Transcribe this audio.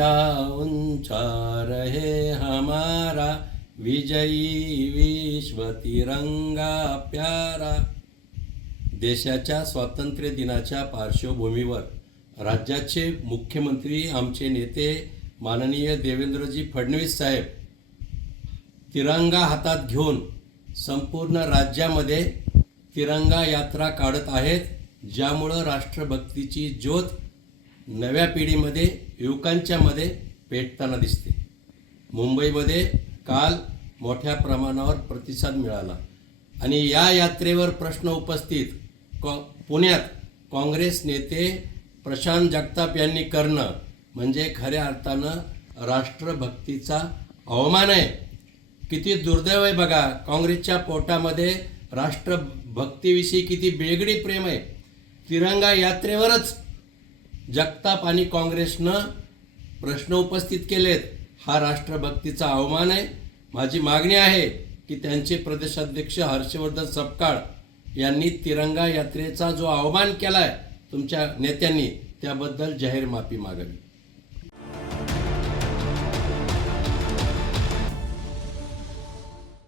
झंडा ऊंचा रहे हमारा, विजयी विश्व तिरंगा प्यारा. देशाच्या स्वातंत्र्य दिनाच्या पार्श्वभूमीवर राज्याचे मुख्यमंत्री आमचे नेते माननीय देवेंद्रजी फडणवीस साहेब तिरंगा हातात घेऊन संपूर्ण राज्यामध्ये तिरंगा यात्रा काढत आहेत, ज्यामुळं राष्ट्रभक्तीची ज्योत नव्या पिढीमध्ये युवकांच्या मध्ये पेटताना दिसते. मुंबईमध्ये काल मोठ्या प्रमाणावर प्रतिसाद मिळाला आणि या यात्रेवर प्रश्न उपस्थित पुण्यात काँग्रेस नेते प्रशांत जगताप यांनी करणं म्हणजे खऱ्या अर्थानं राष्ट्रभक्तीचा अवमान आहे. किती दुर्दैव आहे बघा, काँग्रेसच्या पोटामध्ये राष्ट्रभक्तीविषयी किती बेगडी प्रेम आहे. तिरंगा यात्रेवरच जगताप आणि काँग्रेसनं प्रश्न उपस्थित केलेत. हा राष्ट्रभक्तीचा अवमान आहे. माझी मागणी आहे की त्यांचे प्रदेशाध्यक्ष हर्षवर्धन सपकाळ यांनी तिरंगा यात्रेचा जो अवमान केला आहे तुमच्या नेत्यांनी, त्याबद्दल जाहीर माफी मागावी.